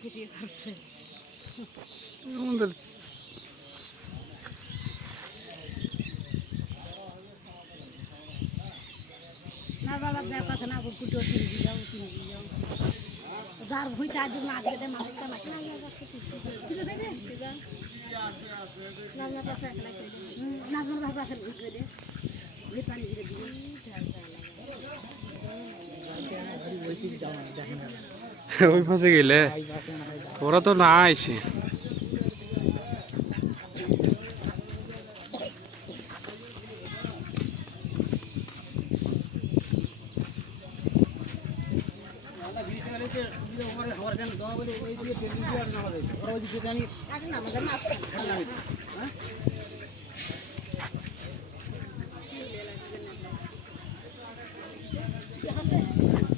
মার্কেটে করছে না বাবা ব্যাপার আছে না কুটো তিন যাও তিন যাও যার ভুই তার জন্য আজকে দে মানুষ চালাচ্ছে নাজমার ওই পাশে গেলে ওরা তো না আইসে Yeah.